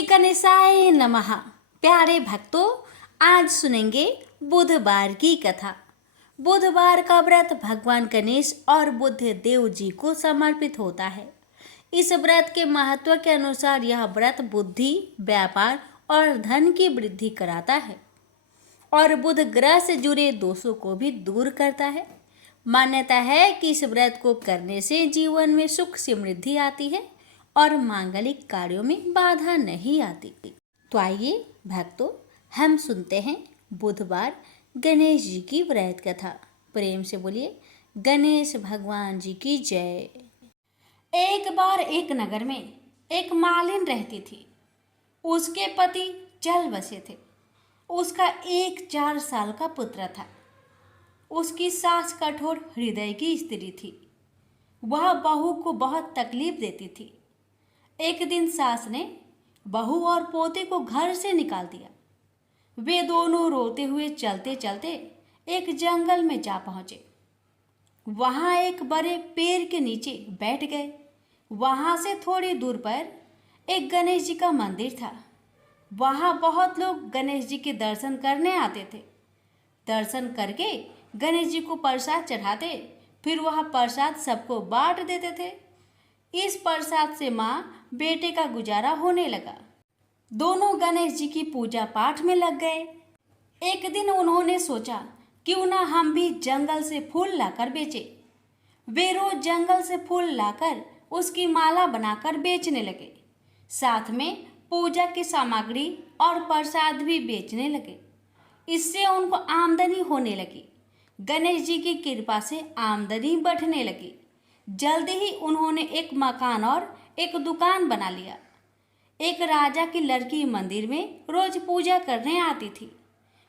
श्री गणेशाय नमः। प्यारे भक्तों, आज सुनेंगे बुधवार की कथा। बुधवार का व्रत भगवान गणेश और बुद्ध देव जी को समर्पित होता है। इस व्रत के महत्व के अनुसार यह व्रत बुद्धि, व्यापार और धन की वृद्धि कराता है और बुध ग्रह से जुड़े दोषों को भी दूर करता है। मान्यता है कि इस व्रत को करने से जीवन में सुख समृद्धि आती है और मांगलिक कार्यों में बाधा नहीं आती। तो आइए भक्तों, हम सुनते हैं बुधवार गणेश जी की व्रत कथा। प्रेम से बोलिए गणेश भगवान जी की जय। एक बार एक नगर में एक मालिन रहती थी। उसके पति चल बसे थे। उसका एक 4 साल का पुत्र था। उसकी सास कठोर हृदय की स्त्री थी। वह बहू को बहुत तकलीफ देती थी। एक दिन सास ने बहू और पोते को घर से निकाल दिया। वे दोनों रोते हुए चलते चलते एक जंगल में जा पहुंचे। वहां एक बड़े पेड़ के नीचे बैठ गए। वहां से थोड़ी दूर पर एक गणेश जी का मंदिर था। वहां बहुत लोग गणेश जी के दर्शन करने आते थे। दर्शन करके गणेश जी को प्रसाद चढ़ाते, फिर वह प्रसाद सबको बांट देते थे। इस प्रसाद से माँ बेटे का गुजारा होने लगा। दोनों गणेश जी की पूजा पाठ में लग गए। एक दिन उन्होंने सोचा क्यों ना हम भी जंगल से फूल लाकर बेचें। वे रोज जंगल से फूल लाकर उसकी माला बनाकर बेचने लगे। साथ में पूजा की सामग्री और प्रसाद भी बेचने लगे। इससे उनको आमदनी होने लगी। गणेश जी की कृपा से आमदनी बढ़ने लगी। जल्दी ही उन्होंने एक मकान और एक दुकान बना लिया। एक राजा की लड़की मंदिर में रोज पूजा करने आती थी।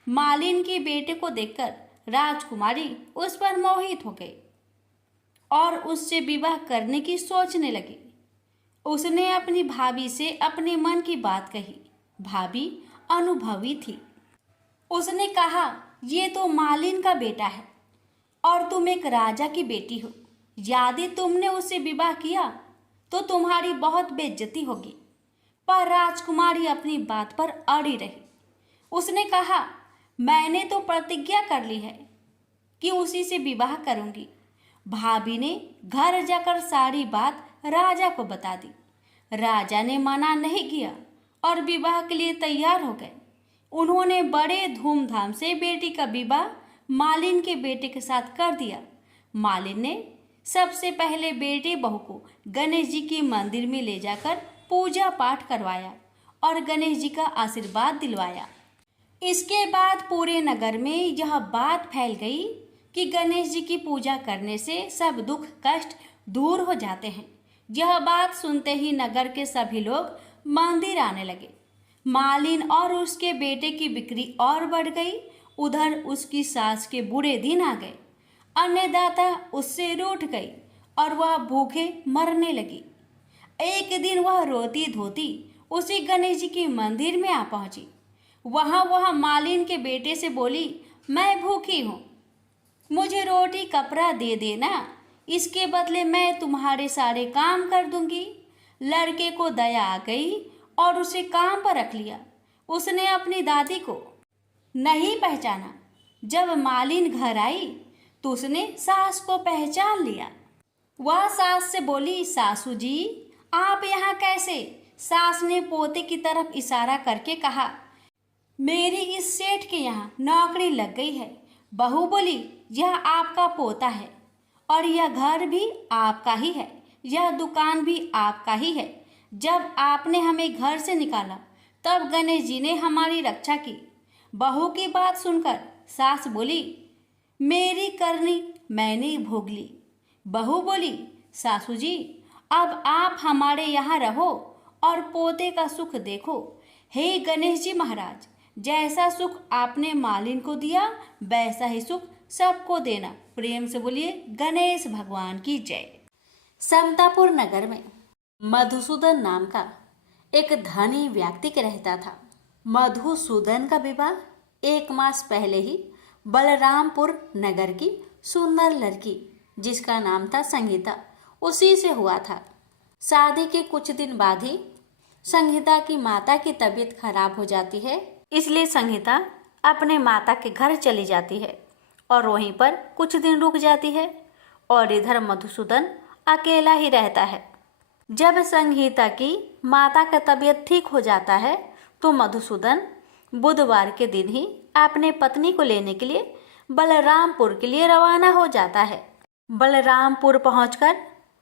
मालिन के बेटे को देखकर राजकुमारी उस पर मोहित हो गई और उससे विवाह करने की सोचने लगी। उसने अपनी भाभी से अपने मन की बात कही। भाभी अनुभवी थी। उसने कहा, ये तो मालिन का बेटा है और तुम एक राजा की बेटी हो। यदि तुमने उससे विवाह किया तो तुम्हारी बहुत बेइज्जती होगी। पर राजकुमारी अपनी बात पर अड़ी रही। उसने कहा, मैंने तो प्रतिज्ञा कर ली है कि उसी से विवाह करूंगी। भाभी ने घर जाकर सारी बात राजा को बता दी। राजा ने मना नहीं किया और विवाह के लिए तैयार हो गए। उन्होंने बड़े धूमधाम से बेटी का विवाह मालिन के बेटे के साथ कर दिया। मालिन ने सबसे पहले बेटे बहू को गणेश जी के मंदिर में ले जाकर पूजा पाठ करवाया और गणेश जी का आशीर्वाद दिलवाया। इसके बाद पूरे नगर में यह बात फैल गई कि गणेश जी की पूजा करने से सब दुख कष्ट दूर हो जाते हैं। यह बात सुनते ही नगर के सभी लोग मंदिर आने लगे। मालिन और उसके बेटे की बिक्री और बढ़ गई। उधर उसकी सास के बुरे दिन आ गए। अन्नदाता उससे रूठ गई और वह भूखे मरने लगी। एक दिन वह रोती धोती उसी गणेश जी के मंदिर में आ पहुंची। वह मालिन के बेटे से बोली, मैं भूखी हूँ, मुझे रोटी कपड़ा दे देना, इसके बदले मैं तुम्हारे सारे काम कर दूंगी। लड़के को दया आ गई और उसे काम पर रख लिया। उसने अपनी दादी को नहीं पहचाना। जब मालिन घर आई तो उसने सास को पहचान लिया। वह सास से बोली, सासू जी आप यहाँ कैसे? सास ने पोते की तरफ इशारा करके कहा, मेरी इस सेठ के यहाँ नौकरी लग गई है। बहू बोली, यह आपका पोता है और यह घर भी आपका ही है, यह दुकान भी आपका ही है। जब आपने हमें घर से निकाला तब गणेश जी ने हमारी रक्षा की। बहू की बात सुनकर सास बोली, मेरी करनी मैंने भोग ली। बहू बोली, सासू जी अब आप हमारे यहाँ रहो और पोते का सुख देखो। हे गणेश जी महाराज, जैसा सुख आपने मालिन को दिया वैसा ही सुख सबको देना। प्रेम से बोलिए गणेश भगवान की जय। समतापुर नगर में मधुसूदन नाम का एक धनी व्यक्ति रहता था। मधुसूदन का विवाह 1 मास पहले ही बलरामपुर नगर की सुंदर लड़की जिसका नाम था संगीता, उसी से हुआ था। शादी के कुछ दिन बाद ही संगीता की माता की तबीयत खराब हो जाती है, इसलिए संगीता अपने माता के घर चली जाती है और वहीं पर कुछ दिन रुक जाती है और इधर मधुसूदन अकेला ही रहता है। जब संगीता की माता का तबीयत ठीक हो जाता है तो मधुसूदन बुधवार के दिन ही अपने पत्नी को लेने के लिए बलरामपुर के लिए रवाना हो जाता है। बलरामपुर पहुंचकर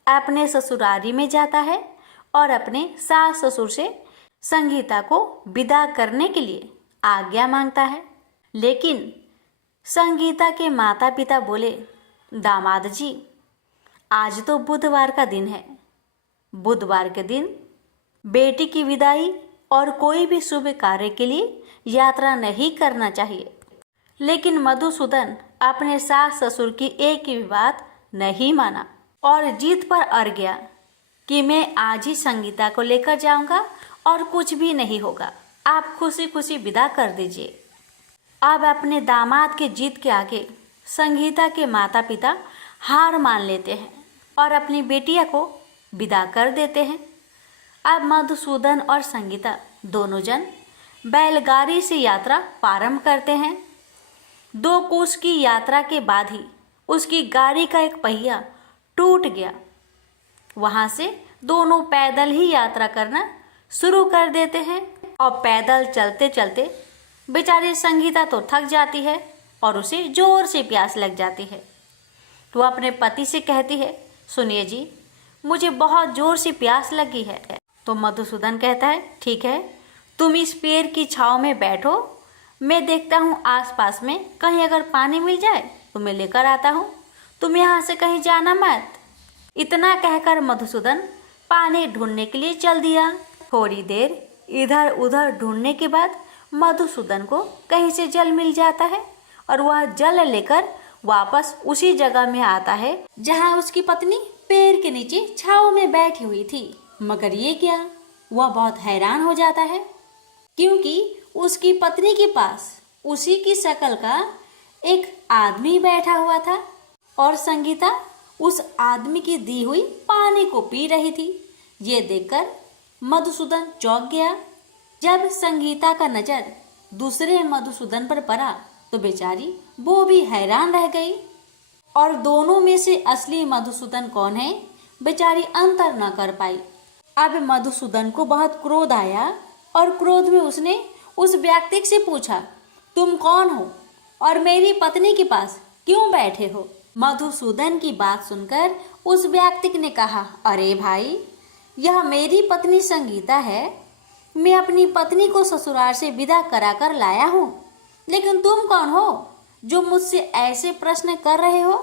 अपने ससुरारी में जाता है और अपने सास ससुर से संगीता को विदा करने के लिए आज्ञा मांगता है। लेकिन संगीता के माता पिता बोले, दामाद जी, आज तो बुधवार का दिन है। बुधवार के दिन बेटी की विदाई और कोई भी शुभ कार्य के लिए यात्रा नहीं करना चाहिए। लेकिन मधुसूदन अपने सास ससुर की एक ही बात नहीं माना और जीत पर अड़ गया कि मैं आज ही संगीता को लेकर जाऊंगा और कुछ भी नहीं होगा, आप खुशी खुशी विदा कर दीजिए। अब अपने दामाद के जीत के आगे संगीता के माता पिता हार मान लेते हैं और अपनी बेटिया को विदा कर देते हैं। अब मधुसूदन और संगीता दोनों जन बैलगाड़ी से यात्रा प्रारंभ करते हैं। 2 कोस की यात्रा के बाद ही उसकी गाड़ी का एक पहिया टूट गया। वहां से दोनों पैदल ही यात्रा करना शुरू कर देते हैं और पैदल चलते चलते बेचारी संगीता तो थक जाती है और उसे जोर से प्यास लग जाती है। तो अपने पति से कहती है, सुनिए जी, मुझे बहुत जोर से प्यास लगी है। तो मधुसूदन कहता है, ठीक है, तुम इस पेड़ की छांव में बैठो, मैं देखता हूँ आसपास में कहीं अगर पानी मिल जाए तो मैं लेकर आता हूँ, तुम यहाँ से कहीं जाना मत। इतना कहकर मधुसूदन पानी ढूंढने के लिए चल दिया। थोड़ी देर इधर उधर ढूंढने के बाद मधुसूदन को कहीं से जल मिल जाता है और वह जल लेकर वापस उसी जगह में आता है जहाँ उसकी पत्नी पेड़ के नीचे छांव में बैठी हुई थी। मगर ये क्या, वह बहुत हैरान हो जाता है क्योंकि उसकी पत्नी के पास उसी की शक्ल का एक आदमी बैठा हुआ था और संगीता उस आदमी की दी हुई पानी को पी रही थी। ये देखकर मधुसूदन चौंक गया। जब संगीता का नजर दूसरे मधुसूदन पर पड़ा तो बेचारी वो भी हैरान रह गई और दोनों में से असली मधुसूदन कौन है बेचारी अंतर न कर पाई। अब मधुसूदन को बहुत क्रोध आया और क्रोध में उसने उस व्यक्ति से पूछा, तुम कौन हो और मेरी पत्नी के पास क्यों बैठे हो? मधुसूदन की बात सुनकर उस व्यक्ति ने कहा, अरे भाई, यह मेरी पत्नी संगीता है। मैं अपनी पत्नी को ससुराल से विदा कराकर लाया हूँ, लेकिन तुम कौन हो जो मुझसे ऐसे प्रश्न कर रहे हो?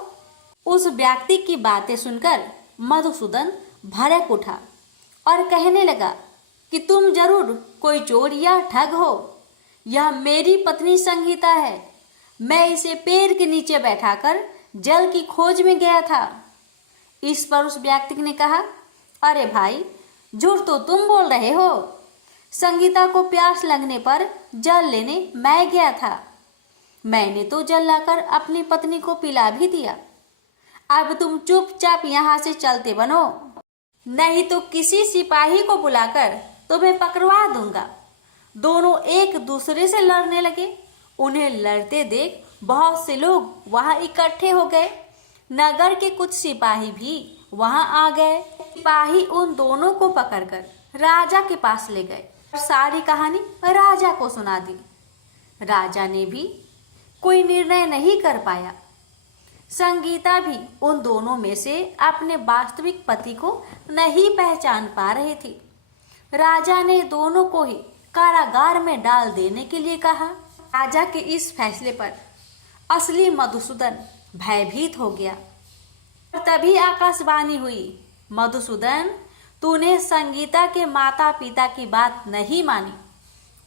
उस व्यक्ति की बातें सुनकर मधुसूदन भड़क उठा और कहने लगा कि तुम जरूर कोई चोर या ठग हो। यह मेरी पत्नी संगीता है। मैं इसे पेड़ के नीचे बैठाकर जल की खोज में गया था। इस पर उस व्यक्ति ने कहा, अरे भाई, झूठ तो तुम बोल रहे हो। संगीता को प्यास लगने पर जल लेने मैं गया था। मैंने तो जल लाकर अपनी पत्नी को पिला भी दिया। अब तुम चुपचाप यहाँ से चलते बनो, नहीं तो किसी सिपाही को बुलाकर तुम्हें पकड़वा दूंगा। दोनों एक दूसरे से लड़ने लगे। उन्हें लड़ते देख बहुत से लोग वहां इकट्ठे हो गए। नगर के कुछ सिपाही भी वहां आ गए। सिपाही उन दोनों को पकड़कर राजा के पास ले गए और सारी कहानी राजा को सुना दी। राजा ने भी कोई निर्णय नहीं कर पाया। संगीता भी उन दोनों में से अपने वास्तविक पति को नहीं पहचान पा रही थी। राजा ने दोनों को ही कारागार में डाल देने के लिए कहा। राजा के इस फैसले पर असली मधुसूदन भयभीत हो गया। तभी आकाशवाणी हुई, मधुसूदन, तूने संगीता के माता पिता की बात नहीं मानी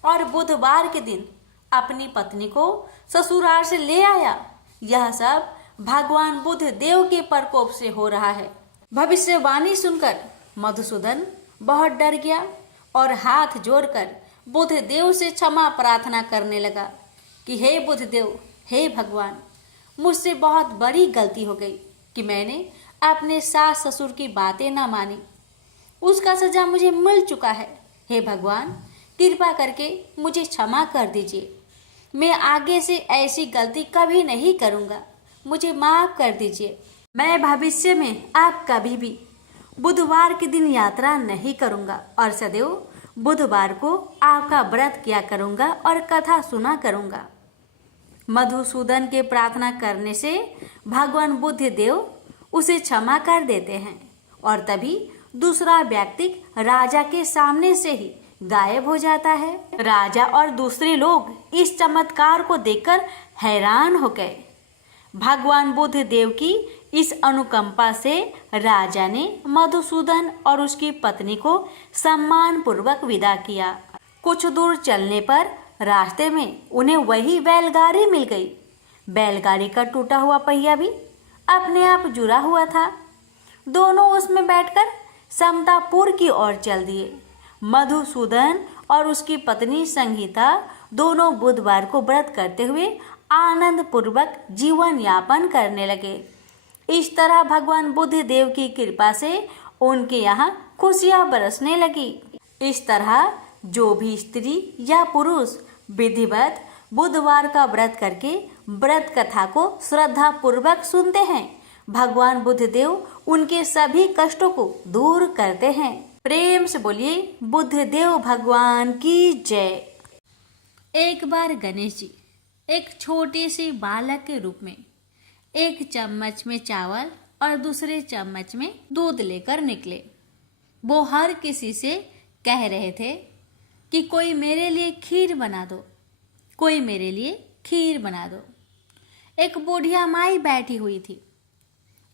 और बुधवार के दिन अपनी पत्नी को ससुराल से ले आया। यह सब भगवान बुद्ध देव के प्रकोप से हो रहा है। भविष्यवाणी सुनकर मधुसूदन बहुत डर गया और हाथ जोड़कर बुद्ध देव से क्षमा प्रार्थना करने लगा कि हे बुद्ध देव, हे भगवान, मुझसे बहुत बड़ी गलती हो गई कि मैंने अपने सास ससुर की बातें ना मानी। उसका सजा मुझे मिल चुका है। हे भगवान, कृपा करके मुझे क्षमा कर दीजिए। मैं आगे से ऐसी गलती कभी नहीं करूँगा। मुझे माफ़ कर दीजिए। मैं भविष्य में आप कभी भी बुधवार के दिन यात्रा नहीं करूँगा और सदैव बुधवार को आपका व्रत किया करूँगा और कथा सुना करूँगा। मधुसूदन के प्रार्थना करने से भगवान बुद्ध देव उसे क्षमा कर देते हैं और तभी दूसरा व्यक्ति राजा के सामने से ही गायब हो जाता है। राजा और दूसरे लोग इस चमत्कार को देखकर हैरान हो गए। भगवान बुद्ध देव की इस अनुकंपा से राजा ने मधुसूदन और उसकी पत्नी को सम्मान पूर्वक विदा किया। कुछ दूर चलने पर रास्ते में उन्हें वही बैलगाड़ी मिल गई। बैलगाड़ी का टूटा हुआ पहिया भी अपने आप जुड़ा हुआ था। दोनों उसमें बैठकर समतापुर की ओर चल दिए। मधुसूदन और उसकी पत्नी संगीता दोनों बुधवार को व्रत करते हुए आनंद पूर्वक जीवन यापन करने लगे। इस तरह भगवान बुद्ध देव की कृपा से उनके यहाँ खुशियाँ बरसने लगी। इस तरह जो भी स्त्री या पुरुष विधिवत बुधवार का व्रत करके व्रत कथा को श्रद्धा पूर्वक सुनते हैं, भगवान बुद्ध देव उनके सभी कष्टों को दूर करते हैं। प्रेम से बोलिए बुद्ध देव भगवान की जय। एक बार गणेश जी एक छोटे से बालक के रूप में एक चम्मच में चावल और दूसरे चम्मच में दूध लेकर निकले। वो हर किसी से कह रहे थे कि कोई मेरे लिए खीर बना दो, कोई मेरे लिए खीर बना दो। एक बुढ़िया माई बैठी हुई थी।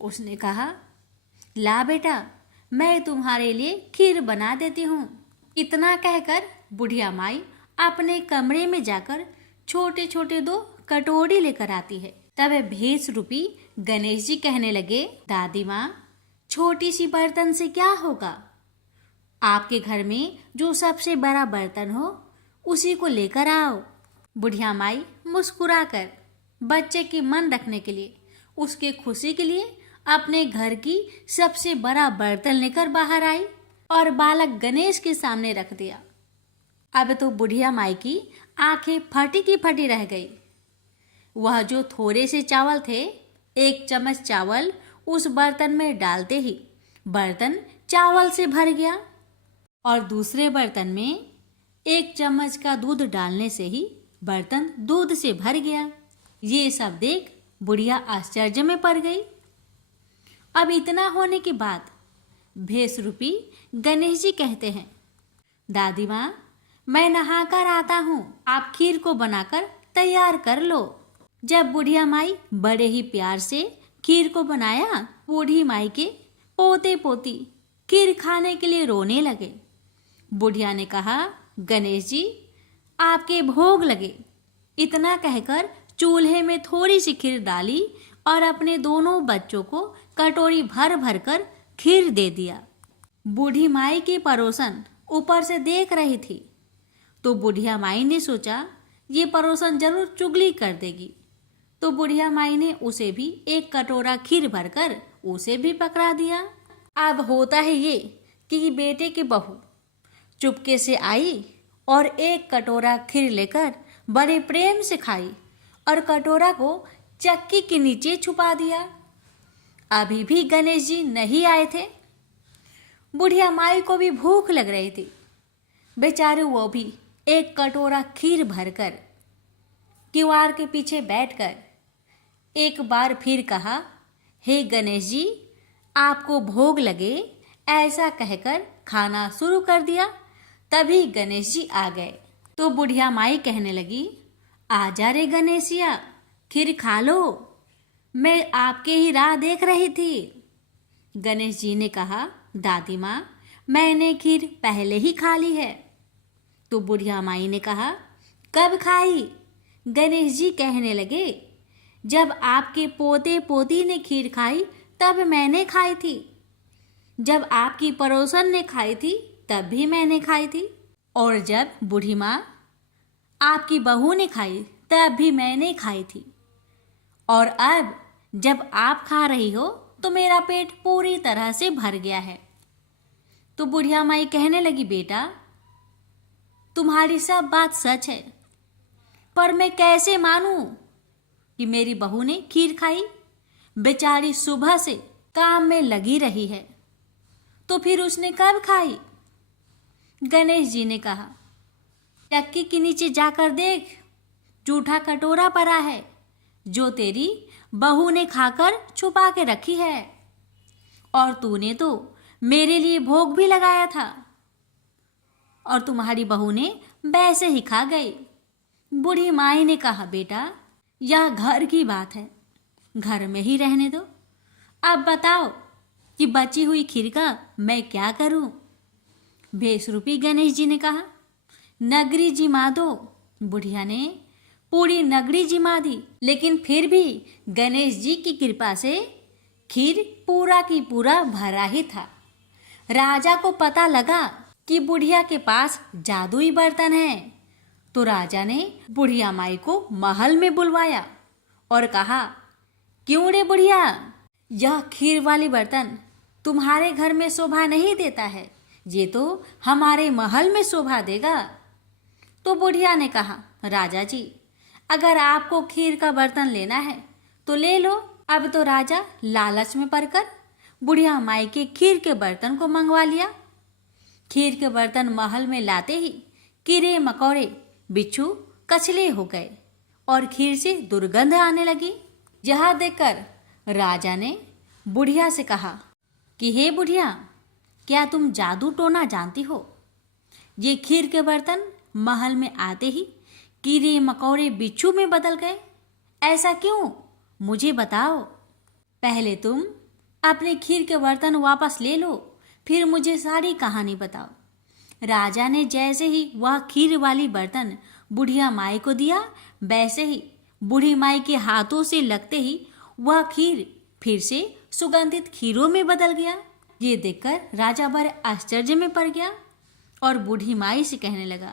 उसने कहा, ला बेटा, मैं तुम्हारे लिए खीर बना देती हूँ। इतना कहकर बुढ़िया माई अपने कमरे में जाकर छोटे छोटे 2 कटोरी लेकर आती है। तब भेष रूपी गणेश जी कहने लगे, दादी माँ, छोटी सी बर्तन से क्या होगा? आपके घर में जो सबसे बड़ा बर्तन हो उसी को लेकर आओ। बुढ़िया माई मुस्कुराकर बच्चे के मन रखने के लिए, उसके खुशी के लिए अपने घर की सबसे बड़ा बर्तन लेकर बाहर आई और बालक गणेश के सामने रख दिया। अब तो बुढ़िया माई की आंखें फटी की फटी रह गई। वह जो थोड़े से चावल थे, 1 चम्मच चावल उस बर्तन में डालते ही बर्तन चावल से भर गया और दूसरे बर्तन में 1 चम्मच का दूध डालने से ही बर्तन दूध से भर गया। ये सब देख बुढ़िया आश्चर्य में पड़ गई। अब इतना होने के बाद भेष रूपी गणेश जी कहते हैं, दादी माँ, मैं नहाकर आता हूँ, आप खीर को बनाकर तैयार कर लो। जब बुढ़िया माई बड़े ही प्यार से खीर को बनाया, बूढ़ी माई के पोते पोती खीर खाने के लिए रोने लगे। बुढ़िया ने कहा, गणेश जी, आपके भोग लगे। इतना कहकर चूल्हे में थोड़ी सी खीर डाली और अपने दोनों बच्चों को कटोरी भर भर कर खीर दे दिया। बूढ़ी माई की पड़ोसन ऊपर से देख रही थी, तो बुढ़िया माई ने सोचा ये पड़ोसन जरूर चुगली कर देगी। तो बुढ़िया माई ने उसे भी 1 कटोरा खीर भरकर उसे भी पकड़ा दिया। अब होता है ये कि बेटे की बहू चुपके से आई और 1 कटोरा खीर लेकर बड़े प्रेम से खाई और कटोरा को चक्की के नीचे छुपा दिया। अभी भी गणेश जी नहीं आए थे। बुढ़िया माई को भी भूख लग रही थी। बेचारे वो भी 1 कटोरा खीर भरकर किवाड़ के पीछे बैठकर एक बार फिर कहा, हे गणेश जी, आपको भोग लगे, ऐसा कहकर खाना शुरू कर दिया। तभी गणेश जी आ गए। तो बुढ़िया माई कहने लगी, आजा रे गणेशिया, खीर खा लो, मैं आपके ही राह देख रही थी। गणेश जी ने कहा, दादी माँ, मैंने खीर पहले ही खा ली है। तो बुढ़िया माई ने कहा, कब खाई? गणेश जी कहने लगे, जब आपके पोते पोती ने खीर खाई तब मैंने खाई थी। जब आपकी पड़ोसन ने खाई थी तब भी मैंने खाई थी। और जब बूढ़ी माँ आपकी बहू ने खाई तब भी मैंने खाई थी। और अब जब आप खा रही हो तो मेरा पेट पूरी तरह से भर गया है। तो बुढ़िया माई कहने लगी, बेटा, तुम्हारी सब बात सच है, पर मैं कैसे मानूं कि मेरी बहू ने खीर खाई? बेचारी सुबह से काम में लगी रही है, तो फिर उसने कब खाई? गणेश जी ने कहा, चक्की के नीचे जाकर देख, जूठा कटोरा पड़ा है जो तेरी बहू ने खाकर छुपा के रखी है, और तूने तो मेरे लिए भोग भी लगाया था, और तुम्हारी बहू ने वैसे ही खा गई। बूढ़ी माई ने कहा, बेटा यह घर की बात है, घर में ही रहने दो। अब बताओ कि बची हुई खीर का मैं क्या करूं? बेसरूपी गणेश जी ने कहा, नगरी जिमा दो। बुढ़िया ने पूरी नगरी जिमा दी, लेकिन फिर भी गणेश जी की कृपा से खीर पूरा की पूरा भरा ही था। राजा को पता लगा कि बुढ़िया के पास जादुई बर्तन है, तो राजा ने बुढ़िया माई को महल में बुलवाया और कहा, क्यों रे बुढ़िया, यह खीर वाली बर्तन तुम्हारे घर में शोभा नहीं देता है, ये तो हमारे महल में शोभा देगा। तो बुढ़िया ने कहा, राजा जी अगर आपको खीर का बर्तन लेना है तो ले लो। अब तो राजा लालच में पड़कर बुढ़िया माई के खीर के बर्तन को मंगवा लिया। खीर के बर्तन महल में लाते ही कीड़े मकोड़े बिच्छू कछले हो गए और खीर से दुर्गंध आने लगी। यह देखकर राजा ने बुढ़िया से कहा कि हे बुढ़िया, क्या तुम जादू टोना जानती हो? ये खीर के बर्तन महल में आते ही कीड़े मकोड़े बिच्छू में बदल गए, ऐसा क्यों? मुझे बताओ। पहले तुम अपने खीर के बर्तन वापस ले लो, फिर मुझे सारी कहानी बताओ। राजा ने जैसे ही वह खीर वाली बर्तन बुढ़िया माई को दिया, वैसे ही बूढ़ी माई के हाथों से लगते ही वह खीर फिर से सुगंधित खीरों में बदल गया। ये देखकर राजा बड़े आश्चर्य में पड़ गया और बूढ़ी माई से कहने लगा,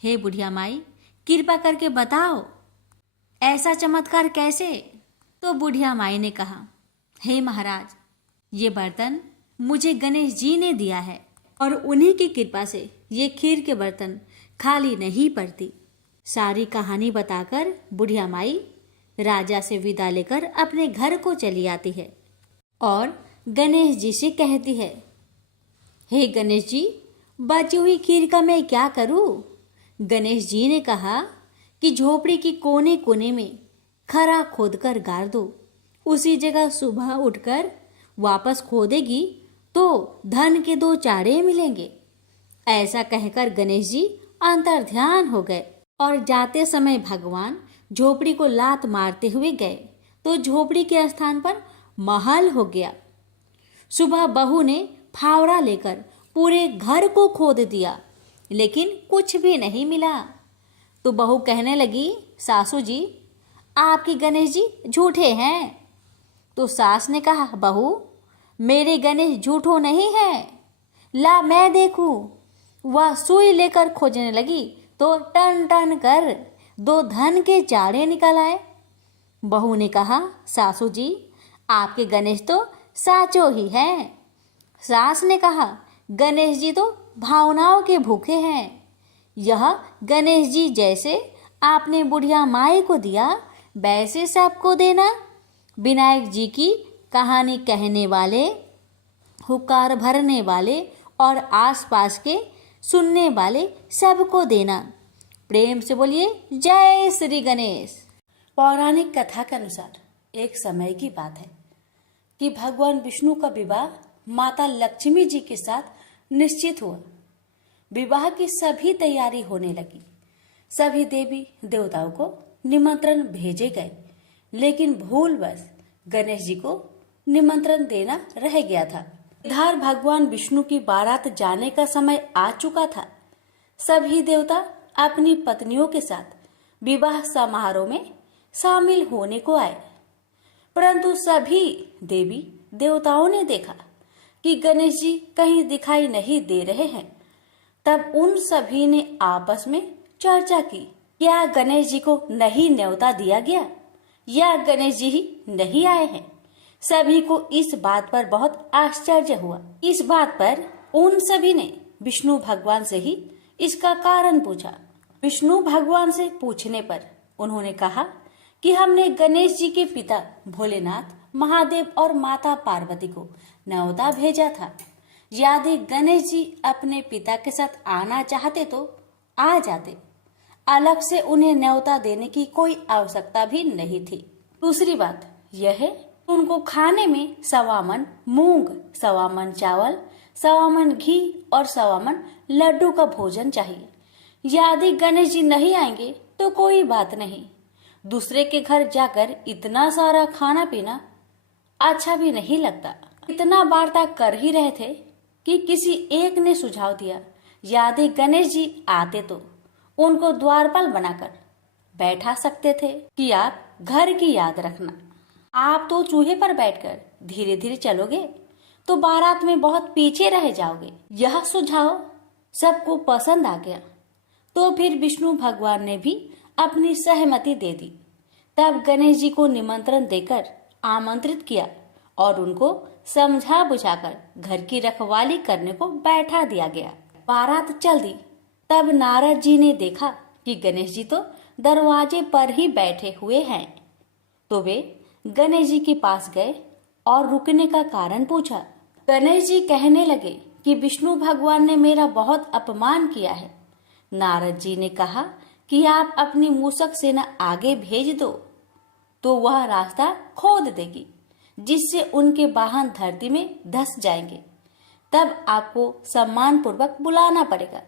हे बुढ़िया माई, कृपा करके बताओ ऐसा चमत्कार कैसे? तो बुढ़िया माई ने कहा, हे महाराज, ये बर्तन मुझे गणेश जी ने दिया है और उन्हीं की कृपा से ये खीर के बर्तन खाली नहीं पड़ती। सारी कहानी बताकर बुढ़िया माई राजा से विदा लेकर अपने घर को चली आती है और गणेश जी से कहती है, हे गणेश जी, बची हुई खीर का मैं क्या करूं? गणेश जी ने कहा कि झोपड़ी की कोने कोने में खरा खोदकर गाड़ दो, उसी जगह सुबह उठकर वापस खोदेगी तो धन के 2 चाड़े मिलेंगे। ऐसा कहकर गणेश जी अंतर्ध्यान हो गए और जाते समय भगवान झोपड़ी को लात मारते हुए गए तो झोपड़ी के स्थान पर महल हो गया। सुबह बहू ने फावड़ा लेकर पूरे घर को खोद दिया, लेकिन कुछ भी नहीं मिला। तो बहू कहने लगी, सासू जी, आपके गणेश जी झूठे हैं। तो सास ने कहा, बहू, मेरे गणेश झूठो नहीं है, ला मैं देखूं। वह सुई लेकर खोजने लगी तो टन टन कर 2 धन के चाड़े निकल आए। बहू ने कहा, सासू जी, आपके गणेश तो साचो ही हैं। सास ने कहा, गणेश जी तो भावनाओं के भूखे हैं। यह गणेश जी जैसे आपने बुढ़िया माई को दिया, वैसे सबको देना। विनायक जी की कहानी कहने वाले, हुक्कार भरने वाले और आसपास के सुनने वाले सबको देना। प्रेम से बोलिए, जय श्री गणेश। पौराणिक कथा के अनुसार एक समय की बात है कि भगवान विष्णु का विवाह माता लक्ष्मी जी के साथ निश्चित हुआ। विवाह की सभी तैयारी होने लगी। सभी देवी देवताओं को निमंत्रण भेजे गए, लेकिन भूलवश गणेश जी को निमंत्रण देना रह गया था। इधर भगवान विष्णु की बारात जाने का समय आ चुका था। सभी देवता अपनी पत्नियों के साथ विवाह समारोह में शामिल होने को आए, परंतु सभी देवी देवताओं ने देखा कि गणेश जी कहीं दिखाई नहीं दे रहे हैं। तब उन सभी ने आपस में चर्चा की, क्या गणेश जी को नहीं न्योता दिया गया या गणेश जी ही नहीं आए हैं। सभी को इस बात पर बहुत आश्चर्य हुआ। इस बात पर उन सभी ने विष्णु भगवान से ही इसका कारण पूछा। विष्णु भगवान से पूछने पर उन्होंने कहा कि हमने गणेश जी के पिता भोलेनाथ, महादेव और माता पार्वती को न्योता भेजा था। यदि गणेश जी अपने पिता के साथ आना चाहते तो आ जाते। अलग से उन्हें न्योता देने की कोई आवश्यकता भी नहीं थी। दूसरी बात यह है, उनको खाने में 1.25 मन मूंग, 1.25 मन चावल, 1.25 मन घी और 1.25 मन लड्डू का भोजन चाहिए। यदि गणेश जी नहीं आएंगे तो कोई बात नहीं, दूसरे के घर जाकर इतना सारा खाना पीना अच्छा भी नहीं लगता। इतना वार्ता कर ही रहे थे कि किसी एक ने सुझाव दिया, यदि गणेश जी आते तो उनको द्वारपाल बनाकर बैठा सकते थे कि आप घर की याद रखना। आप तो चूहे पर बैठकर धीरे धीरे चलोगे तो बारात में बहुत पीछे रह जाओगे। यह सुझाव सबको पसंद आ गया तो फिर विष्णु भगवान ने भी अपनी सहमति दे दी। तब गणेश जी को निमंत्रण देकर आमंत्रित किया और उनको समझा बुझाकर घर की रखवाली करने को बैठा दिया गया। बारात चल दी। तब नारद जी ने देखा कि गणेश जी तो दरवाजे पर ही बैठे हुए हैं, तो वे गणेश जी के पास गए और रुकने का कारण पूछा। गणेश जी कहने लगे कि विष्णु भगवान ने मेरा बहुत अपमान किया है। नारद जी ने कहा कि आप अपनी मूषक सेना आगे भेज दो तो वह रास्ता खोद देगी, जिससे उनके वाहन धरती में धंस जाएंगे। तब आपको सम्मान पूर्वक बुलाना पड़ेगा।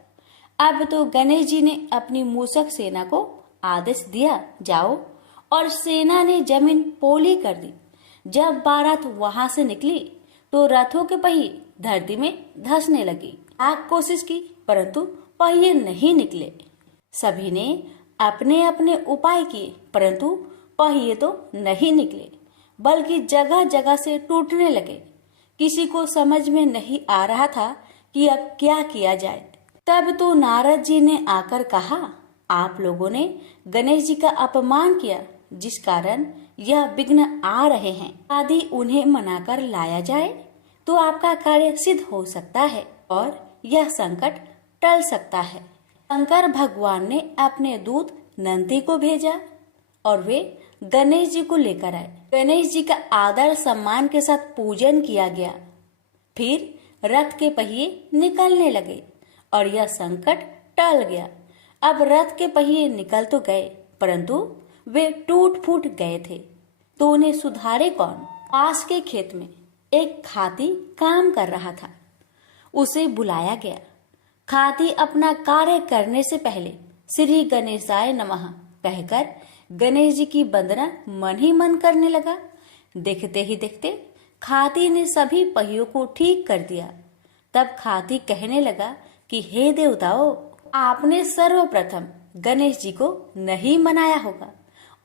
अब तो गणेश जी ने अपनी मूषक सेना को आदेश दिया, जाओ, और सेना ने जमीन पोली कर दी। जब बारात वहां से निकली तो रथों के पहिए धरती में धंसने लगी। लाख कोशिश की परंतु पहिए नहीं निकले। सभी ने अपने अपने उपाय किए परंतु पहिए तो नहीं निकले, बल्कि जगह जगह से टूटने लगे। किसी को समझ में नहीं आ रहा था कि अब क्या किया जाए। तब तो नारद जी ने आकर कहा, आप लोगों ने गणेश जी का अपमान किया, जिस कारण यह विघ्न आ रहे हैं। यदि उन्हें मनाकर लाया जाए तो आपका कार्य सिद्ध हो सकता है और यह संकट टल सकता है। शंकर भगवान ने अपने दूत नंदी को भेजा और वे गणेश जी को लेकर आए। गणेश जी का आदर सम्मान के साथ पूजन किया गया। फिर रथ के पहिए निकलने लगे और यह संकट टल गया। अब रथ के पहिए निकल तो गए परंतु वे टूट फूट गए थे, तो उन्हें सुधारे कौन। पास के खेत में एक खाती काम कर रहा था। उसे बुलाया गया। खाती अपना कार्य करने से पहले श्री गणेशाय नमः कहकर गणेश जी की वंदना मन ही मन करने लगा। देखते ही देखते खाती ने सभी पहियों को ठीक कर दिया। तब खाती कहने लगा कि हे देवताओं, आपने सर्वप्रथम गणेश जी को नहीं मनाया होगा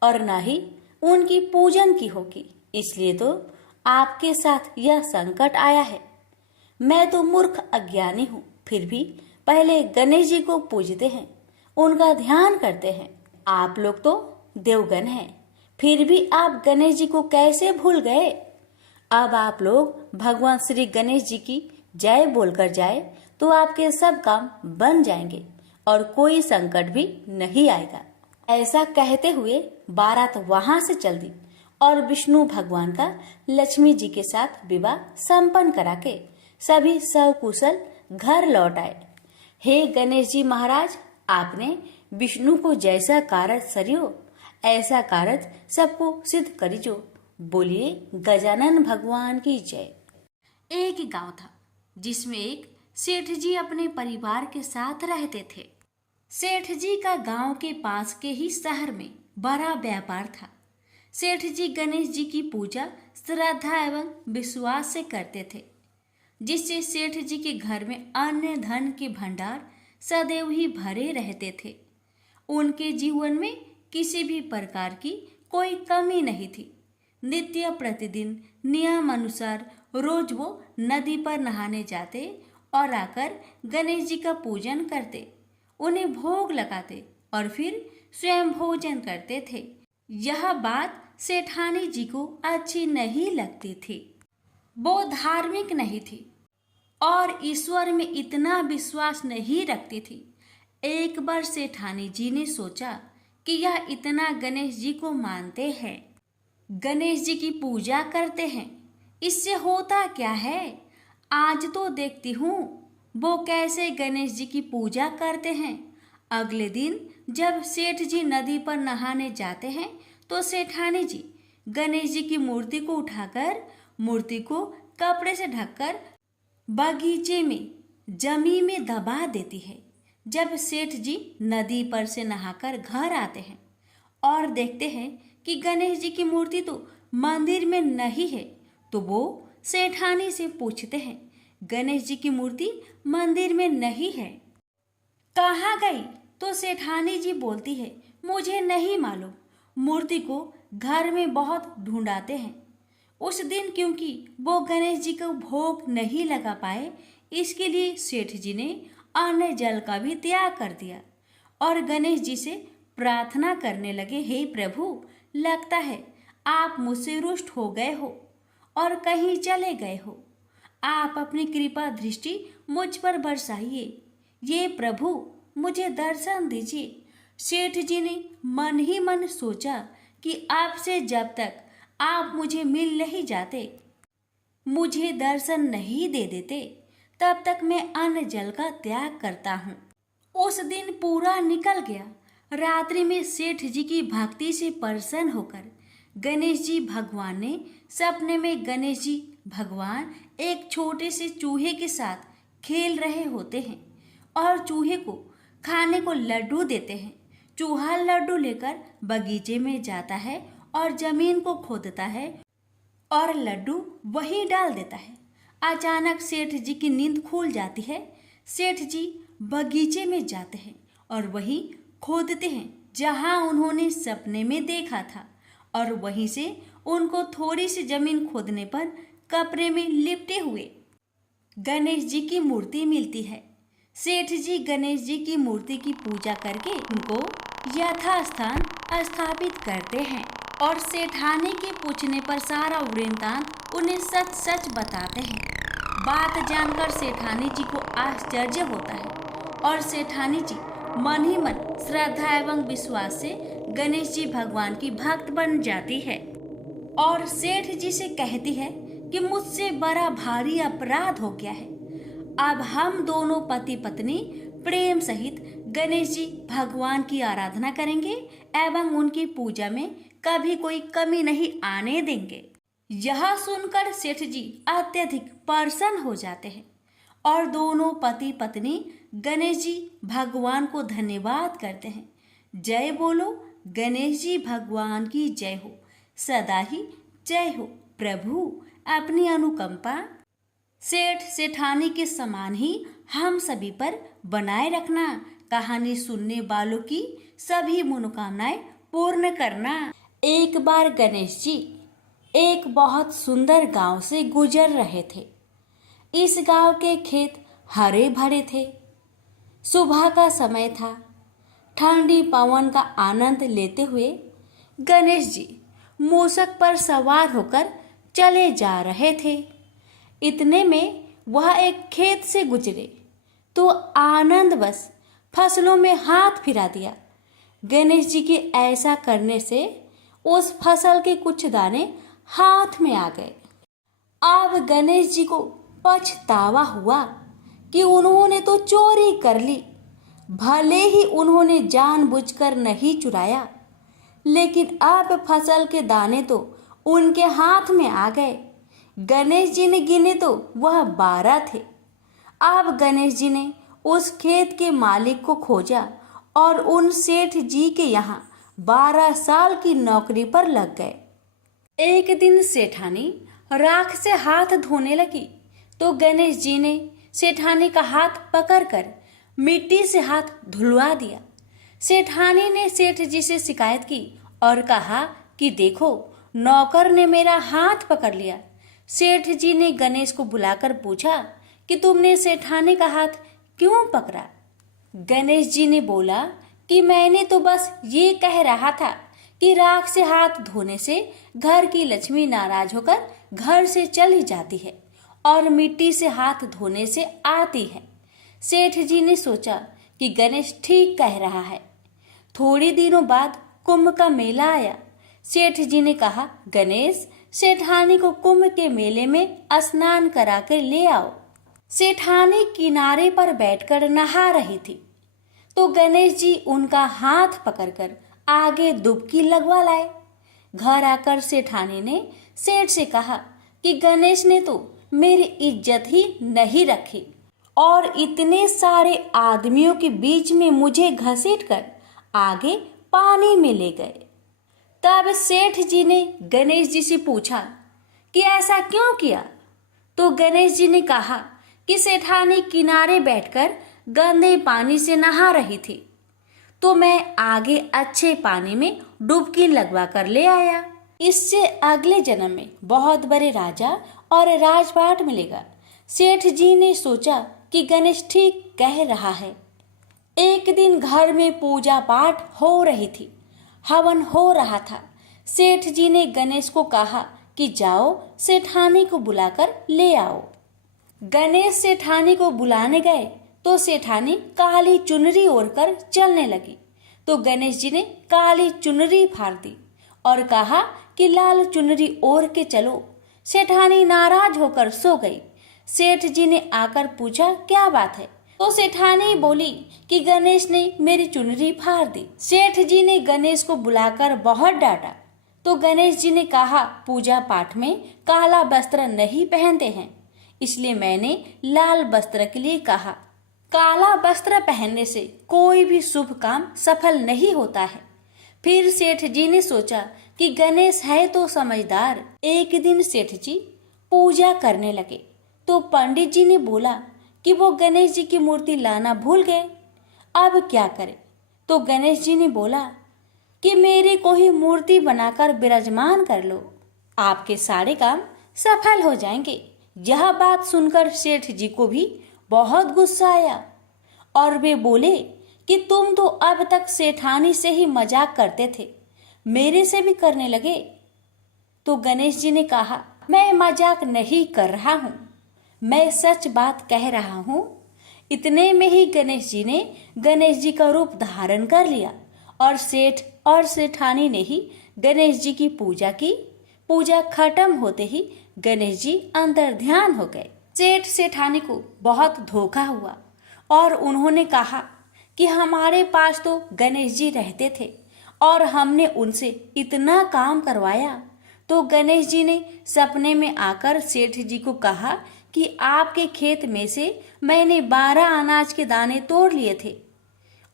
और न ही उनकी पूजन की होगी, इसलिए तो आपके साथ यह संकट आया है। मैं तो मूर्ख अज्ञानी हूँ, फिर भी पहले गणेश जी को पूजते हैं, उनका ध्यान करते हैं। आप लोग तो देवगण हैं, फिर भी आप गणेश जी को कैसे भूल गए। अब आप लोग भगवान श्री गणेश जी की जय बोलकर जाए तो आपके सब काम बन जाएंगे और कोई संकट भी नहीं आएगा। ऐसा कहते हुए बारात वहां से चल दी और विष्णु भगवान का लक्ष्मी जी के साथ विवाह संपन्न करा के सभी सकुशल घर लौट आए। हे गणेश जी महाराज, आपने विष्णु को जैसा कार्य सरियो ऐसा कार्य सबको सिद्ध करिजो। बोलिए गजानन भगवान की जय। एक गांव था जिसमें एक सेठ जी अपने परिवार के साथ रहते थे। सेठ जी का गांव के पास के ही शहर में बड़ा व्यापार था। सेठ जी गणेश जी की पूजा श्रद्धा एवं विश्वास से करते थे, जिससे सेठ जी के घर में अन्न धन के भंडार सदैव ही भरे रहते थे। उनके जीवन में किसी भी प्रकार की कोई कमी नहीं थी। नित्य प्रतिदिन नियम अनुसार रोज वो नदी पर नहाने जाते और आकर गणेश जी का पूजन करते, उन्हें भोग लगाते और फिर स्वयं भोजन करते थे। यह बात सेठानी जी को अच्छी नहीं लगती थी। वो धार्मिक नहीं थी और ईश्वर में इतना विश्वास नहीं रखती थी। एक बार सेठानी जी ने सोचा कि यह इतना गणेश जी को मानते हैं, गणेश जी की पूजा करते हैं, इससे होता क्या है? आज तो देखती हूँ वो कैसे गणेश जी की पूजा करते हैं। अगले दिन जब सेठ जी नदी पर नहाने जाते हैं तो सेठानी जी गणेश जी की मूर्ति को उठाकर, मूर्ति को कपड़े से ढककर बगीचे में जमीन में दबा देती है। जब सेठ जी नदी पर से नहाकर घर आते हैं और देखते हैं कि गणेश जी की मूर्ति तो मंदिर में नहीं है, तो वो सेठानी से पूछते हैं, गणेश जी की मूर्ति मंदिर में नहीं है, कहाँ गई? तो सेठानी जी बोलती है, मुझे नहीं मालूम, मूर्ति को घर में बहुत ढूंढाते हैं। उस दिन क्योंकि वो गणेश जी को भोग नहीं लगा पाए, इसके लिए सेठ जी ने अन्न जल का भी त्याग कर दिया और गणेश जी से प्रार्थना करने लगे, हे प्रभु, लगता है आप मुझसे रुष्ट हो गए हो और कहीं चले गए हो। आप अपनी कृपा दृष्टि मुझ पर बरसाइए। ये प्रभु, मुझे दर्शन दीजिए। सेठ जी ने मन ही मन सोचा कि आपसे जब तक आप मुझे मिल नहीं जाते, मुझे दर्शन नहीं दे देते, तब तक मैं अन्न जल का त्याग करता हूँ। उस दिन पूरा निकल गया। रात्रि में सेठ जी की भक्ति से प्रसन्न होकर गणेश जी भगवान ने सपने में गणेश जी भगवान एक छोटे से चूहे के साथ खेल रहे होते हैं और चूहे को खाने को लड्डू देते हैं। चूहा लड्डू लेकर बगीचे में जाता है और जमीन को खोदता है और लड्डू वहीं डाल देता है। अचानक सेठ जी की नींद खुल जाती है। सेठ जी बगीचे में जाते हैं और वहीं खोदते हैं जहां उन्होंने सपने में देखा था, और वहीं से उनको थोड़ी सी जमीन खोदने पर कपड़े में लिपटे हुए गणेश जी की मूर्ति मिलती है। सेठ जी गणेश जी की मूर्ति की पूजा करके उनको यथास्थान स्थापित करते हैं और सेठानी के पूछने पर सारा वृत्तांत उन्हें सच सच बताते हैं। बात जानकर सेठानी जी को आश्चर्य होता है और सेठानी जी मन ही मन श्रद्धा एवं विश्वास से गणेश जी भगवान की भक्त बन जाती है और सेठ जी से कहती है कि मुझसे बड़ा भारी अपराध हो गया है। अब हम दोनों पति पत्नी प्रेम सहित गणेश जी भगवान की आराधना करेंगे एवं उनकी पूजा में कभी कोई कमी नहीं आने देंगे। यह सुनकर सेठ जी अत्यधिक प्रसन्न हो जाते हैं और दोनों पति पत्नी गणेश जी भगवान को धन्यवाद करते हैं। जय बोलो, गणेश जी भगवान की जय हो, सदा ही जय हो। प्रभु अपनी अनुकंपा सेठ सेठानी के समान ही हम सभी पर बनाए रखना। कहानी सुनने वालों की सभी मनोकामनाएं पूर्ण करना। एक बार गणेश जी एक बहुत सुंदर गांव से गुजर रहे थे। इस गांव के खेत हरे भरे थे। सुबह का समय था। ठंडी पवन का आनंद लेते हुए गणेश जी मूषक पर सवार होकर चले जा रहे थे। इतने में वह एक खेत से गुजरे तो आनंदवश फसलों में हाथ फिरा दिया। गणेश जी के ऐसा करने से उस फसल के कुछ दाने हाथ में आ गए। अब गणेश जी को पछतावा हुआ कि उन्होंने तो चोरी कर ली। भले ही उन्होंने जानबूझकर नहीं चुराया, लेकिन अब फसल के दाने तो उनके हाथ में आ गए। गणेश जी ने गिने तो वह 12 थे। अब गणेश जी ने उस खेत के मालिक को खोजा और उन सेठ जी के यहाँ 12 साल की नौकरी पर लग गए। एक दिन सेठानी राख से हाथ धोने लगी तो गणेश जी ने सेठानी का हाथ पकड़कर मिट्टी से हाथ धुलवा दिया। सेठानी ने सेठ जी से शिकायत की और कहा कि देखो, नौकर ने मेरा हाथ पकड़ लिया। सेठ जी ने गणेश को बुलाकर पूछा कि तुमने सेठानी का हाथ क्यों पकड़ा? गणेश जी ने बोला कि मैंने तो बस ये कह रहा था कि राख से हाथ धोने से घर की लक्ष्मी नाराज होकर घर से चली जाती है और मिट्टी से हाथ धोने से आती है। सेठ जी ने सोचा कि गणेश ठीक कह रहा है। थोड़े दिनों बाद कुंभ का मेला आया। सेठ जी ने कहा, गणेश, सेठानी को कुंभ के मेले में स्नान करा कर ले आओ। सेठानी किनारे पर बैठकर नहा रही थी, तो गणेश जी उनका हाथ पकड़कर आगे डुबकी लगवा लाए। घर आकर सेठानी ने सेठ से कहा कि गणेश ने तो मेरी इज्जत ही नहीं रखी और इतने सारे आदमियों के बीच में मुझे घसीटकर आगे पानी में ले गए। तब सेठ जी ने गणेश जी से पूछा कि ऐसा क्यों किया? तो गणेश जी ने कहा कि सेठानी किनारे बैठकर गंदे पानी से नहा रही थी, तो मैं आगे अच्छे पानी में डुबकी लगवा कर ले आया। इससे अगले जन्म में बहुत बड़े राजा और राजपाट मिलेगा। सेठ जी ने सोचा कि गणेश ठीक कह रहा है। एक दिन घर में पूजा पाठ हो रही थी, हवन हो रहा था। सेठ जी ने गणेश को कहा कि जाओ सेठानी को बुलाकर ले आओ। गणेश सेठानी को बुलाने गए तो सेठानी काली चुनरी ओढ़कर चलने लगी, तो गणेश जी ने काली चुनरी फाड़ दी और कहा कि लाल चुनरी ओढ़ के चलो। सेठानी नाराज होकर सो गई। सेठ जी ने आकर पूछा, क्या बात है? तो सेठानी बोली कि गणेश ने मेरी चुनरी फाड़ दी। सेठ जी ने गणेश को बुलाकर बहुत डांटा, तो गणेश जी ने कहा, पूजा पाठ में काला वस्त्र नहीं पहनते हैं, इसलिए मैंने लाल वस्त्र के लिए कहा। काला वस्त्र पहनने से कोई भी शुभ काम सफल नहीं होता है। फिर सेठ जी ने सोचा कि गणेश है तो समझदार। एक दिन सेठ जी पूजा करने लगे तो पंडित जी ने बोला कि वो गणेश जी की मूर्ति लाना भूल गए, अब क्या करें? तो गणेश जी ने बोला कि मेरे को ही मूर्ति बनाकर विराजमान कर लो, आपके सारे काम सफल हो जाएंगे। यह बात सुनकर सेठ जी को भी बहुत गुस्सा आया और वे बोले कि तुम तो अब तक सेठानी से ही मजाक करते थे, मेरे से भी करने लगे। तो गणेश जी ने कहा, मैं मजाक नहीं कर रहा हूँ, मैं सच बात कह रहा हूँ। इतने में ही गणेश जी ने गणेश जी का रूप धारण कर लिया और सेठ और सेठानी ने ही गणेश जी की पूजा की। पूजा खत्म होते ही गणेश जी अंतर ध्यान हो गए। सेठ सेठानी को बहुत धोखा हुआ और उन्होंने कहा कि हमारे पास तो गणेश जी रहते थे और हमने उनसे इतना काम करवाया। तो गणेश जी ने सपने में आकर सेठ जी को कहा कि आपके खेत में से मैंने 12 अनाज के दाने तोड़ लिए थे,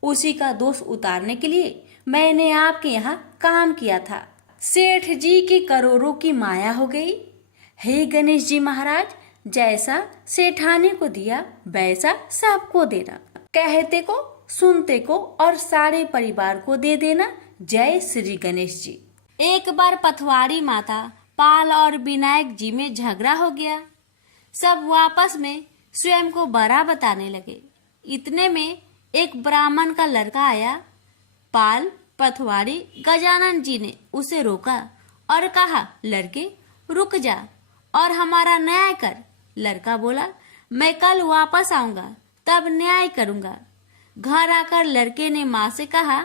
उसी का दोष उतारने के लिए मैंने आपके यहाँ काम किया था। सेठ जी की करोड़ों की माया हो गई। हे गणेश जी महाराज, जैसा सेठानी को दिया वैसा सबको देना, कहते को सुनते को और सारे परिवार को दे देना। जय श्री गणेश जी। एक बार पथवारी माता पाल और विनायक जी में झगड़ा हो गया। सब आपस में स्वयं को बड़ा बताने लगे। इतने में एक ब्राह्मण का लड़का आया। पाल, पथवारी, गजानन जी ने उसे रोका और कहा, लड़के रुक जा और हमारा न्याय कर। लड़का बोला, मैं कल वापस आऊंगा तब न्याय करूंगा। घर आकर लड़के ने माँ से कहा,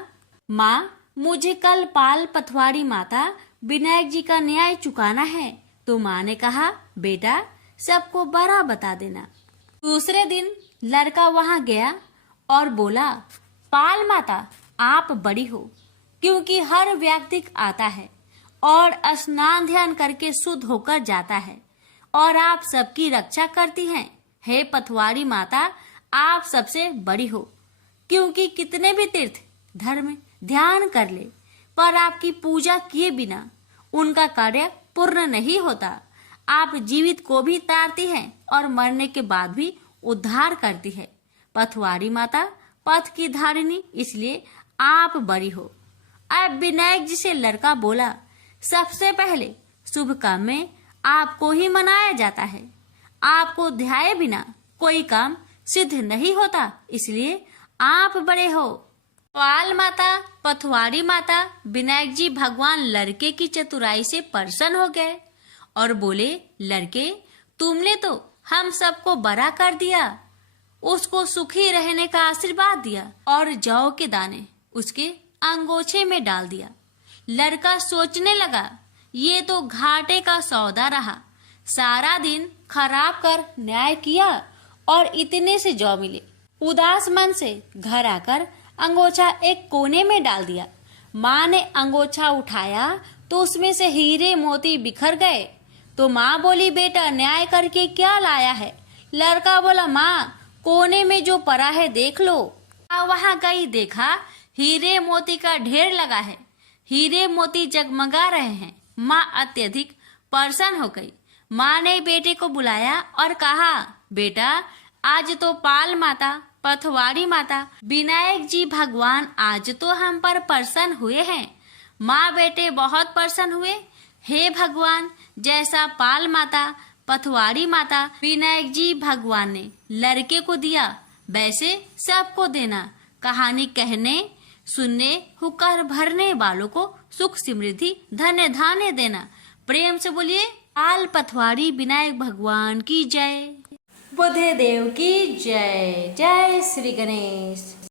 माँ, मुझे कल पाल, पथवारी माता, विनायक जी का न्याय चुकाना है। तो माँ ने कहा, बेटा सबको बड़ा बता देना। दूसरे दिन लड़का वहां गया और बोला, पाल माता, आप बड़ी हो, क्योंकि हर व्यक्ति आता है और स्नान ध्यान करके शुद्ध होकर जाता है और आप सबकी रक्षा करती हैं। हे पथवारी माता, आप सबसे बड़ी हो, क्योंकि कितने भी तीर्थ धर्म ध्यान कर ले पर आपकी पूजा किए बिना उनका कार्य पूर्ण नहीं होता। आप जीवित को भी तारती हैं और मरने के बाद भी उद्धार करती है। पथवारी माता पथ की धारिणी, इसलिए आप बड़ी हो। अब विनायक जी से लड़का बोला, सबसे पहले शुभ काम में आपको ही मनाया जाता है। आपको ध्याये बिना कोई काम सिद्ध नहीं होता, इसलिए आप बड़े हो। पाल माता, पथवारी माता, विनायक जी भगवान लड़के की चतुराई से प्रसन्न हो गए और बोले, लड़के तुमने तो हम सबको बड़ा कर दिया। उसको सुखी रहने का आशीर्वाद दिया और जौ के दाने उसके अंगोछे में डाल दिया। लड़का सोचने लगा, ये तो घाटे का सौदा रहा। सारा दिन खराब कर न्याय किया और इतने से जौ मिले। उदास मन से घर आकर अंगोछा एक कोने में डाल दिया। माँ ने अंगोछा उठाया तो उसमें से हीरे मोती बिखर गए। तो माँ बोली, बेटा न्याय करके क्या लाया है? लड़का बोला, माँ कोने में जो पड़ा है देख लो। वहां गई, देखा हीरे मोती का ढेर लगा है। हीरे मोती जगमगा रहे हैं। माँ अत्यधिक प्रसन्न हो गई। माँ ने बेटे को बुलाया और कहा, बेटा आज तो पाल माता, पथवाड़ी माता, विनायक जी भगवान आज तो हम पर प्रसन्न हुए हैं। माँ बेटे बहुत प्रसन्न हुए। हे भगवान, जैसा पाल माता, पथवाड़ी माता, विनायक जी भगवान ने लड़के को दिया वैसे सबको देना। कहानी कहने सुनने हुक्कर भरने वालों को सुख समृद्धि धन्य धान्य देना। प्रेम से बोलिए, पाल पथवाड़ी विनायक भगवान की जय। बुद्धदेव की जय। जय श्री गणेश।